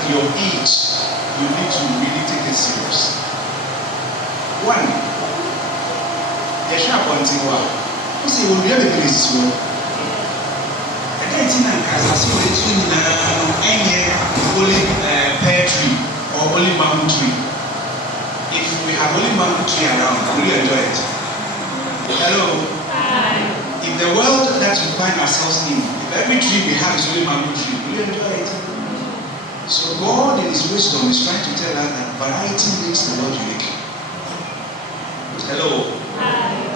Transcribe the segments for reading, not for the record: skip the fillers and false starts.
at your age, you need to really take it serious. One, there's no one. Who say we have a place to go? I can't see that as I see any only pear tree or only mango tree. If we have only mango tree around, we really enjoy it. Hello. Hi. If the world that we find ourselves in, if every tree we have is only mango tree, we really enjoy it. So God in His wisdom is trying to tell us that variety makes the world unique. Hello. Hi.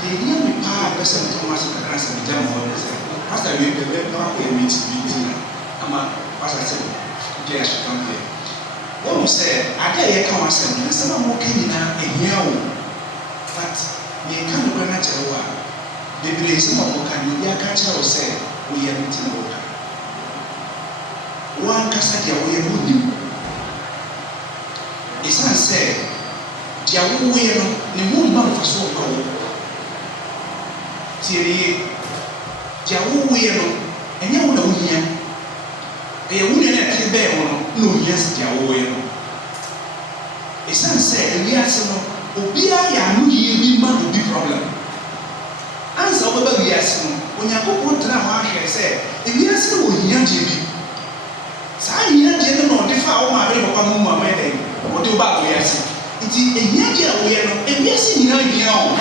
The year we pass, person Thomas and Canasa became more than say, Pastor, we have not a meeting. Pastor said, okay, I should come here. What we said, I tell you, come and say, some more came in a year, but you can't go and tell what. Maybe some of can you be a catcher or say, we are meeting over. One Cassadia, we are good. It's not said, dear, we are the moon man for so long. Thierry, Jawueno, and you know him. A woman at the bear, no, yes, Jawueno. A son said, we are some Obia, and we man will be problem. Answer whether we are some, when you go to the said, if we are some young Jimmy. Say, young gentlemen, the foul my baby, my wedding, what do about we are saying? It is a young gentleman, and we are seeing young.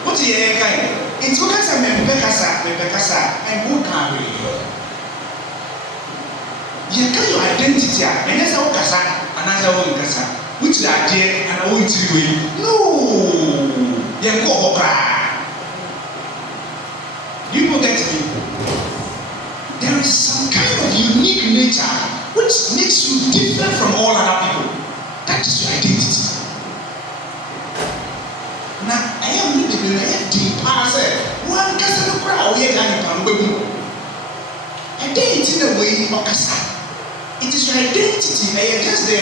What is your kind? It's because I'm a Pekasa, and who can be? You can your identity, and as a Okasa, another Okasa, which are dear and I want to win. No, you go over. You will get me. There is some kind of unique nature which makes you different from all other people. That is your identity. Now, I am living in a deep past. One person of crowd, we are going to and then it's in a way of it is your identity. And just the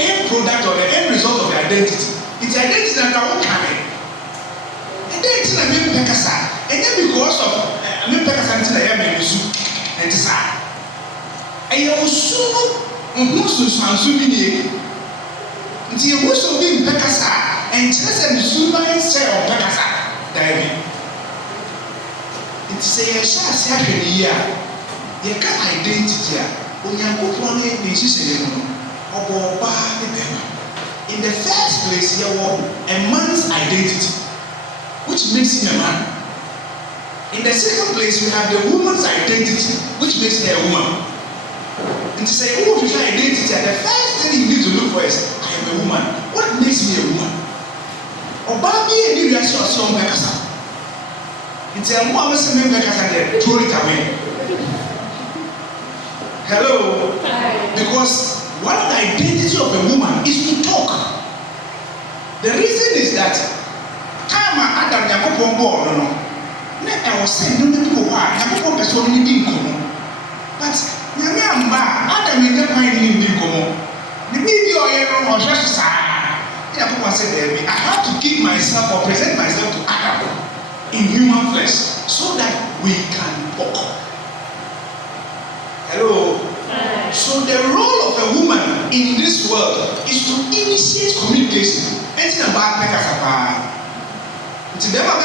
end product or the end result of your identity. It's identity that I won't carry. And then it's in a new Pekasa. And then because of new Pekasa until I am in the soup and decide. And you will soon be until you also be in Pekasa. And just a Suman say or Pekasa, David. It's a share in a year. You can't identity when you put one in the system or bar the baby. In the first place, you want a man's identity, which makes him a man. In the second place, we have the woman's identity, which makes her a woman. And to say, oh, if you have identity, the first thing you need to look for is, I am a woman. What makes me a woman? Oba bi eni wiase ose o mekasa. Nti amo amese me mekasa dey throw it away. Hello. Hi. Because one of the identity of a woman is to talk. The reason is that time Adam Yakobon born no. Na I was saying no people wa Yakobon person ni di nkomo. But nyame amba Adam ni dey pan ni di nkomo. Ni bi oye no o hwe so saa. I have to give myself or present myself to Adam in human flesh so that we can talk. Hello. Hi. So the role of a woman in this world is to initiate communication. Anything about Pekasa, it's never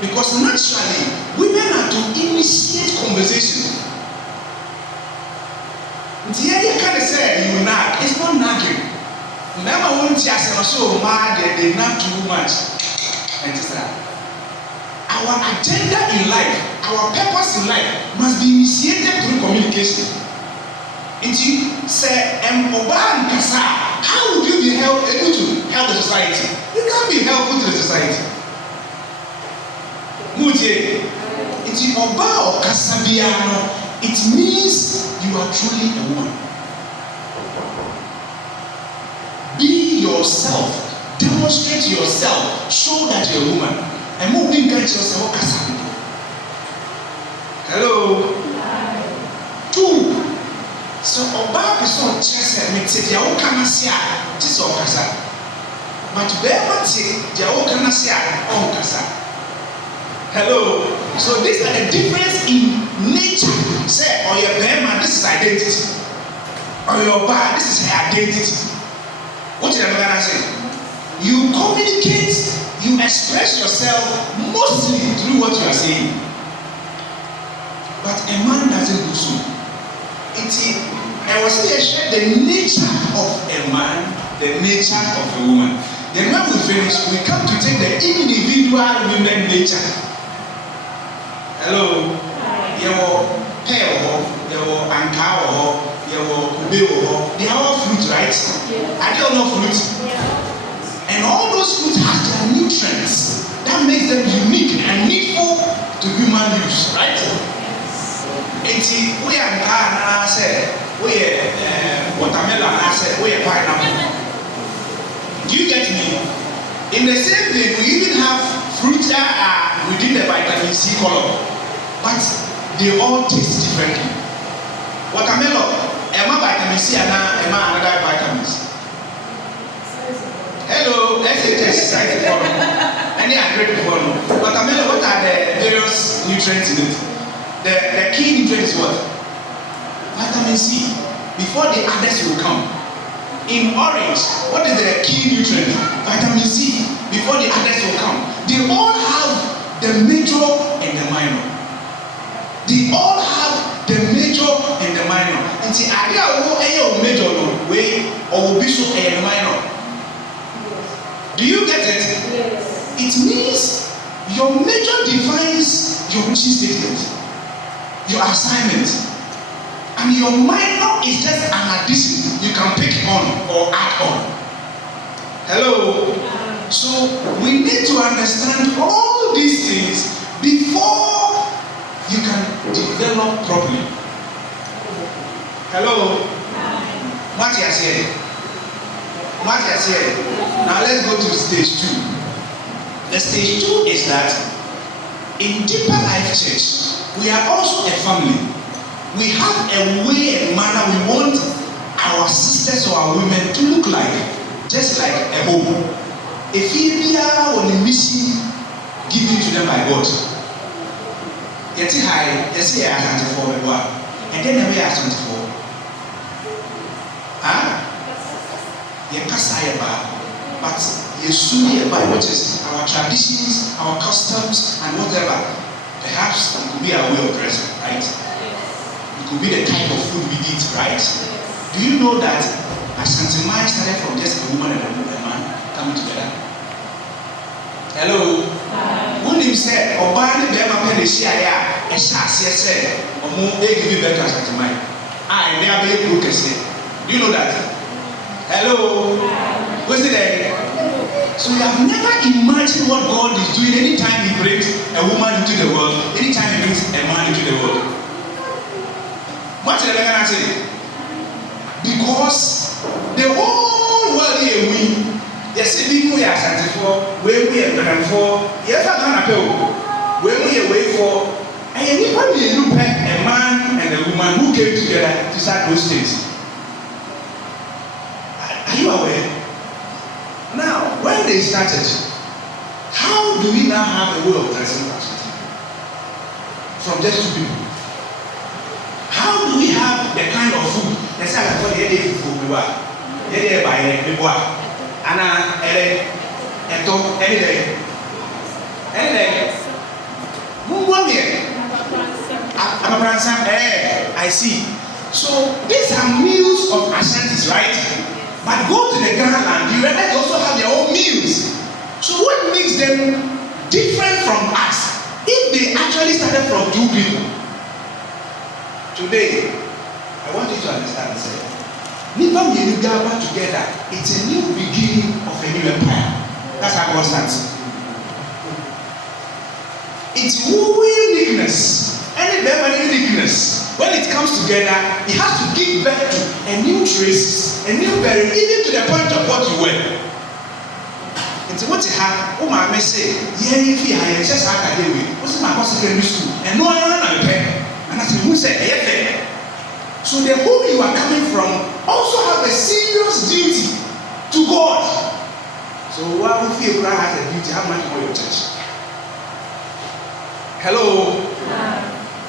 because naturally women are to initiate conversation. You can't say you nag. It's not nagging. Never want to say so mad they nag too much. And it's that. Our agenda in life, our purpose in life must be initiated through communication. If you say, how would you be able to help the society? You can't be helpful to the society. If you oba kasabiano, it means you are truly a woman. Be yourself, demonstrate yourself, show that you're a woman. And move in get yourself. Hello. Two. So oba person chese me te dia wo kana se a ti so kasa. But be ma te dia wo kana se a on kasa. Hello. So these are the difference in nature. Say, or your man, this is identity. Or your bar, this is her identity. What did I say? You communicate, you express yourself mostly through what you are saying. But a man doesn't do so. I was saying the nature of a man, the nature of a woman. Then when we finish, we come to take the individual women nature. Hello. Your pale, your anka, your kube, they are all fruit, right? Are they all not fruit? And all those fruits have their nutrients that makes them unique and needful to human use, right? We are anka, we are watermelon, we are pineapple. Do you get me? In the same way, we even have fruits that are within the vitamin C column, but they all taste differently. Watermelon, vitamin C and another vitamins. Hello, let's say test site column. Any agree to follow? Watermelon, what are the various nutrients in it? The key nutrient is what? Vitamin C. Before the others will come. In orange, what is the key nutrient? Vitamin C. Before the others will come. They all have the major and the minor. They all have the major and the minor. And the idea of major way or will be so a minor. Do you get it? Yes. It means your major defines your mission statement, your assignment. And your minor is just an addition you can pick on or add on. Hello? So we need to understand all these things before you can develop properly. Hello? What you are saying? What you are saying? Now let's go to stage 2. The stage 2 is that in Deeper Life Church, we are also a family. We have a way and manner we want our sisters or our women to look like, just like a home. A failure on a mission given to them by God. Yet high, you see, I have 24 and then we are 24. You can't say about, but you soon hear about what is our traditions, our customs, and whatever. Perhaps it could be our way of dressing, right? It could be the type of food we eat, right? Do you know that Ashanti Mai started from just a woman and a man coming together? Hello? When he said, Obani Bema Penishia, a Shas, yes, said, or more, they give you better Ashanti Mai. I never be able to say. Do you know that? Hello? What's it there? So you have never imagined what God is doing anytime He brings a woman into the world, anytime He brings a man into the world. What did I say? Because the whole world here we say people we are Ashanti for, where we are Ghana for, yes I Ghana for, where we are wait for, and anybody look at a man and a woman who came together to start those things. Are you aware? Now, when they started, how do we now have a way of dressing Ashanti? From just 2 people. How do we have the kind of food? The same as what they food we were. They buy it, we were. And anything. I see. So these are meals of Ashantis, right? But go to the Ghana land, you realize they also have their own meals. So what makes them different from us? If they actually started from 2 people. Today, I want you to understand this. Nipa mmienu gather together, it's a new beginning of a new empire. That's how God starts. It's uniqueness. Any uniqueness. When it comes together, it has to give birth to a new trace, a new berry, even to the point of what you were. It's what you have. Oh my say, yeah, if you have just academy, what's my secondary school? And no one pay. And that's who said, yeah. So the home you are coming from also have a serious duty to God. So what if Abraham has a duty, how much more your church? Hello.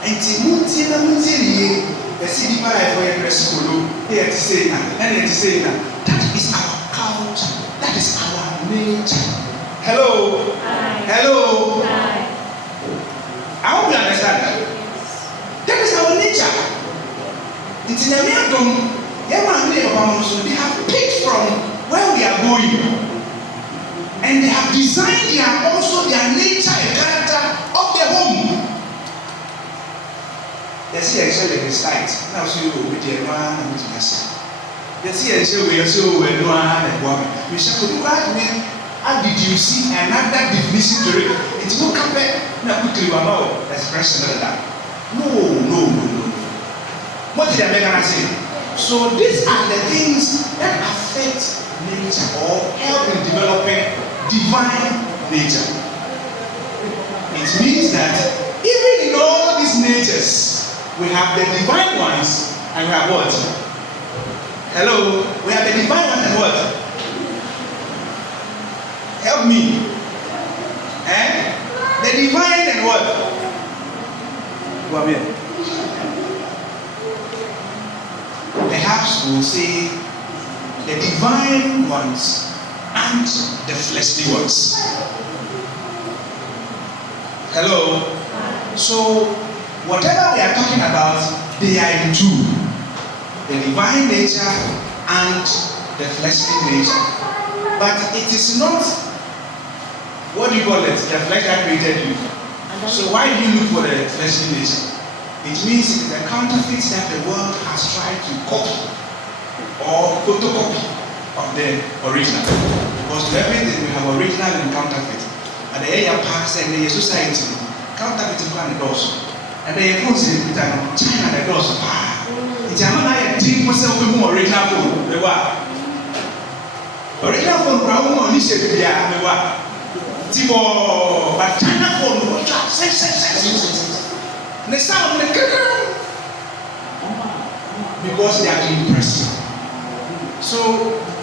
Enti muntie na muntie nie. Esi di para for your school. Here to say na, and to say na. That is our culture. That is our nature. Hello. Hello. I hope you understand that. That is our nature. It's in a way they have picked from where we are going. And they have designed their nature and character of their home. They see actually the site. Now see you with the man and with the person. They see actually we are so well known and woman. We shall could write me. How did you see another definition to it? It's not compared. Now quickly about expression of that. No. What did I make her say? So these are the things that affect nature or help in developing divine nature. It means that even in all these natures, we have the divine ones and we have what? Hello? We have the divine ones and what? Help me. The divine and what? Go here. Perhaps we'll say the divine ones and the fleshly ones. Hello? So, whatever we are talking about, they are in two. The divine nature and the fleshly nature. But it is not, what do you call it? The flesh that created you. So why do you look for the fleshly nature? It means it is a counterfeit that the world has tried to copy or photocopy of the original. Because to everything we have original and counterfeit. And the area past and the society, counterfeit plan the doors. And the phones in China the doors. It's a man I 3% more original phone. The what? Original phone brown on this area. The what? Tibo, but China phone was just the sound because they are impressive. So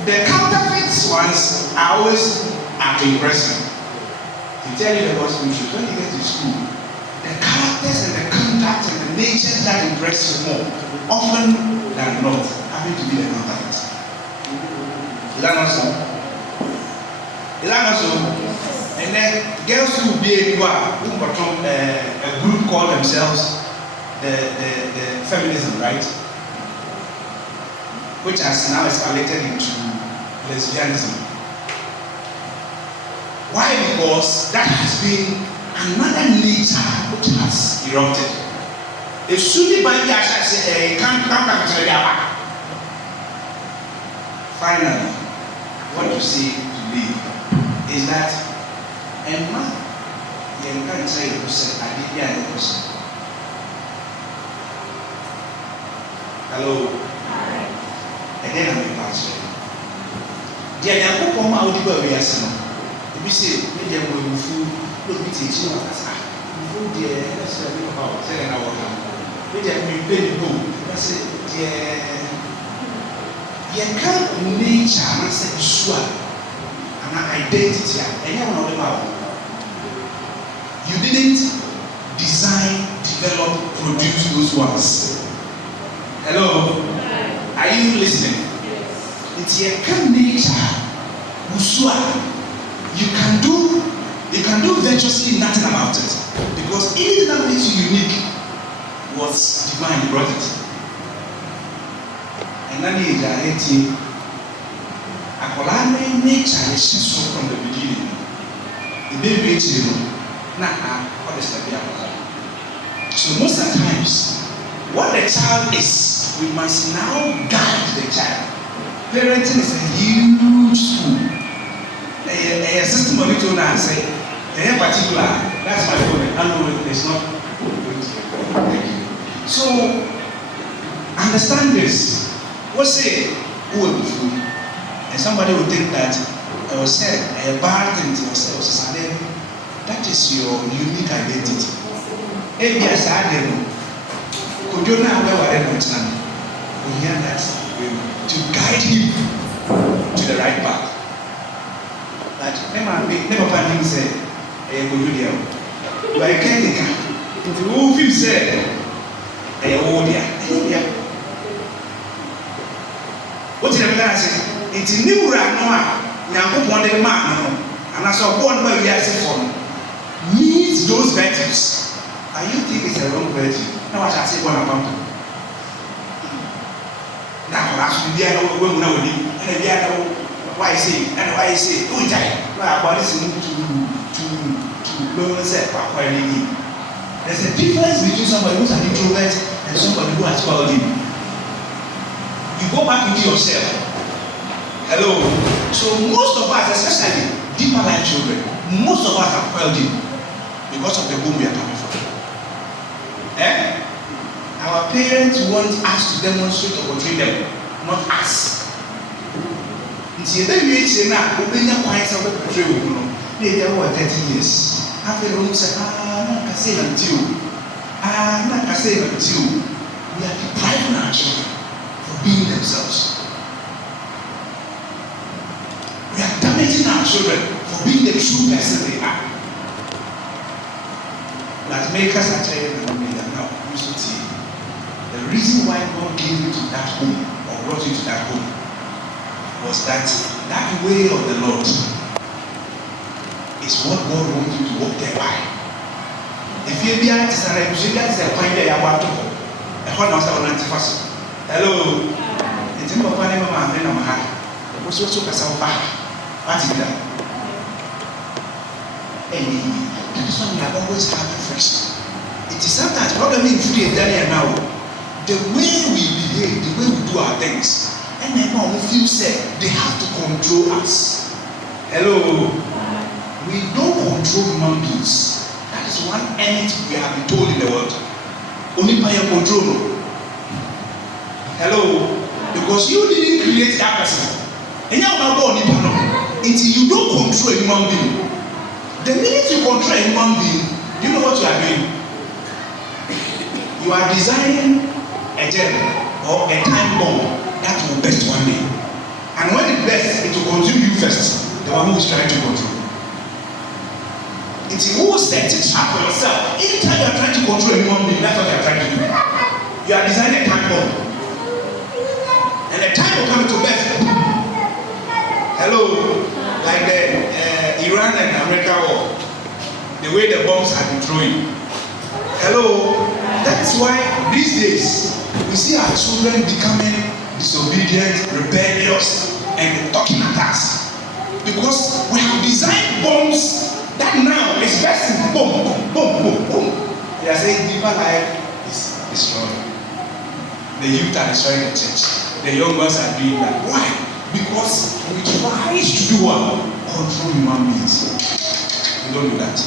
the counterfeit ones are always impressive. To tell you the gospel truth, when you get to school, the characters and the conduct and the nature that impress you more, often than not, happen to be the counterfeit. Is that not so? Is that not so? And then girls who be a group call themselves the feminism, right? Which has now escalated into lesbianism. Why? Because that has been another nature which has erupted. If Sunni Bandi actually can't come to the back. Finally, what you see to me is that and man, you can't say it was I did yeah, it was. Hello. Again, I'm a pastor. The young people out the way as no. We say, maybe I'm going to food, look at each other as food, dear, that's what we about. Second hour. Maybe I'm going to play the book. That's it, dear. You can't nature, and I said, sure. And identity, and you know you didn't design, develop, produce those ones. Hello? Are you listening? It's your nature. You can do virtuously nothing about it. Because anything that makes you unique was divine, you brought it. And then you Akolane nature is so from the beginning. The baby is what is the baby? So most of the times, what the child is, we must now guide the child. Parenting is a huge school. A system of it will not say, in particular, that's my point. I know it's not good. So understand this. What's it? Who will be food? And somebody will think that I was said a bad thing to yourself. That is your unique identity. If you are sad, could you not know what I'm saying? We hear that to guide him to the right path. That never say, "Hey, you are a caretaker." Nti wo feel say ɛyɛ wo dia. What did I say? Nti ne wura no a Nyankopɔn de ma no anaasɛ ɔbɔ no ma wiase fɔ no needs those virtues. And you think it's a wrong virtue? Now I shall say one about it. Now I should be able to know and be able why say and why say oh die. Why about this to learn set properly. There's a difference between somebody who's an introvert and somebody who has quality. You go back into yourself. Hello. So most of us, especially deeper life children, most of us have quality because of the home we are coming from. Our parents want us to demonstrate or portray them, not us. Nti ebe wie ekyir na obenya kwan sɛ ɔbɛ portray wo no. Na ebi wɔ 30 years. After wɔn sɛ na kase na nti o. Na kase na nti o. We are depriving our children for being themselves. We are damaging our children for being the true person they are. That make us a child and now you should see. The reason why God gave you to that home or brought you to that home was that way of the Lord is what God wants you to walk there by. If you be at a reputation, that is a point that you are about to go. A whole house of 90 first. Hello. It's in Papa and Mamma and Mamma. What's your super self? What is that? That is why we have always had reflection. It is sometimes problem in free and Daniel now. The way we behave, the way we do our things, and then now we feel sad, they have to control us. Hello. We don't control human beings. That is one element we have been told in the world. Only by your control. Hello. Because you didn't create that person. And you are not born until you don't control a human being. The minute you control a human being, do you know what you are doing? You are designing a gem or a time bomb that will burst one day. And when it bursts, it will consume you first, the one who is trying to control. It's who set it up for yourself. Anytime you are trying to control a human being, that's what you are trying to do. You are designing a time bomb. And the time will come to burst. Hello. Like the Iran and America war, the way the bombs have been throwing. Hello. That's why these days we see our children becoming disobedient, rebellious, and talking at us. Because we have designed bombs that now is bursting. Boom, boom, boom, boom, boom. They are saying deeper life is destroyed. The youth are destroying the church. The young ones are doing that. Why? Because we try to do what? Control human beings. We don't do that.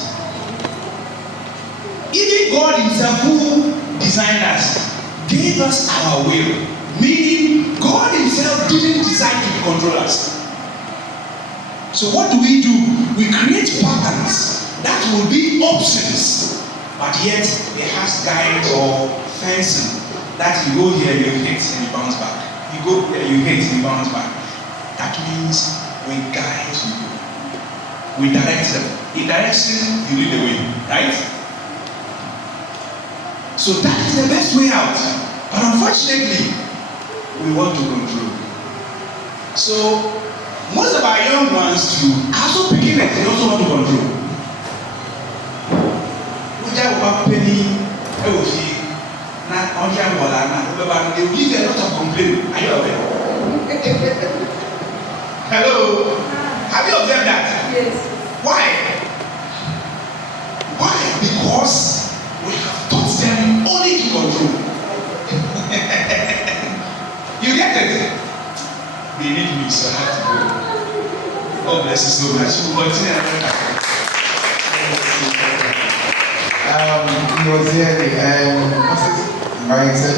Even God himself who designed us gave us our will. Meaning God himself didn't decide to control us. So what do? We create patterns that will be options, but yet it has guides or fencing that you go here, you hit and you bounce back. You go there, you hit and you bounce back. That means we guide people. We direct them. In direction, you lead the way, right? So that is the best way out. But unfortunately, we want to control. So most of our young ones too are so picking it, they also want to control. They will give a lot of complaint. Are you aware? Hello? Have you observed that? Yes. Why? Why? Because we have taught them only to control. You get it? They need me, so I have to go. God bless you so much. We'll continue. He was here, what's his mindset?